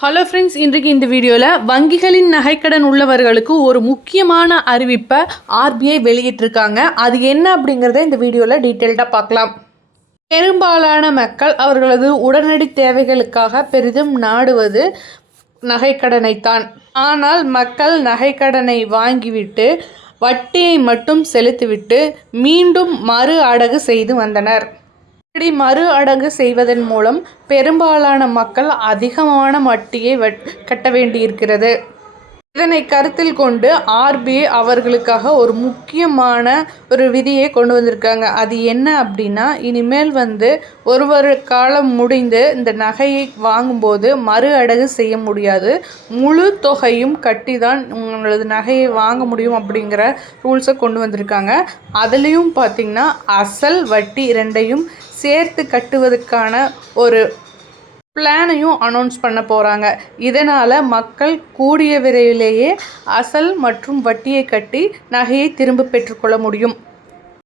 Hello friends இன்றைக்கு இந்த வீடியோவில் வங்கிகளின் நகைக்கடன் உள்ளவர்களுக்கு ஒரு முக்கியமான அறிவிப்பை ஆர்பிஐ வெளியிட்டிருக்காங்க. அது என்ன அப்படிங்கிறத இந்த வீடியோவில் டீட்டெயில்டாக பார்க்கலாம். பெரும்பாலான மக்கள் அவர்களது உடனடி தேவைகளுக்காக பெரிதும் நாடுவது நகைக்கடனைத்தான். ஆனால் மக்கள் நகைக்கடனை வாங்கிவிட்டு வட்டியை மட்டும் செலுத்திவிட்டு மீண்டும் மறு அடகு செய்து வந்தனர். இப்படி மறு அடங்கு செய்வதன் மூலம் பெரும்பாலான மக்கள் அதிகமான வட்டியை கட்ட வேண்டியிருக்கிறது. இதனை கருத்தில் கொண்டு ஆர்பிஐ அவர்களுக்காக ஒரு முக்கியமான ஒரு விதியை கொண்டு வந்திருக்காங்க. அது என்ன அப்படின்னா இனிமேல் வந்து ஒரு ஒரு காலம் முடிந்து இந்த நகையை வாங்கும்போது மறு அடகு செய்ய முடியாது. முழு தொகையும் கட்டி தான் உங்களது நகையை வாங்க முடியும் அப்படிங்கிற ரூல்ஸை கொண்டு வந்திருக்காங்க. அதுலேயும் பார்த்திங்கன்னா அசல் வட்டி இரண்டையும் சேர்த்து கட்டுவதற்கான ஒரு பிளானையும் அனௌன்ஸ் பண்ண போகிறாங்க இதனால் மக்கள் கூடிய விரைவிலேயே அசல் மற்றும் வட்டியை கட்டி நகையை திரும்ப பெற்றுக்கொள்ள முடியும்.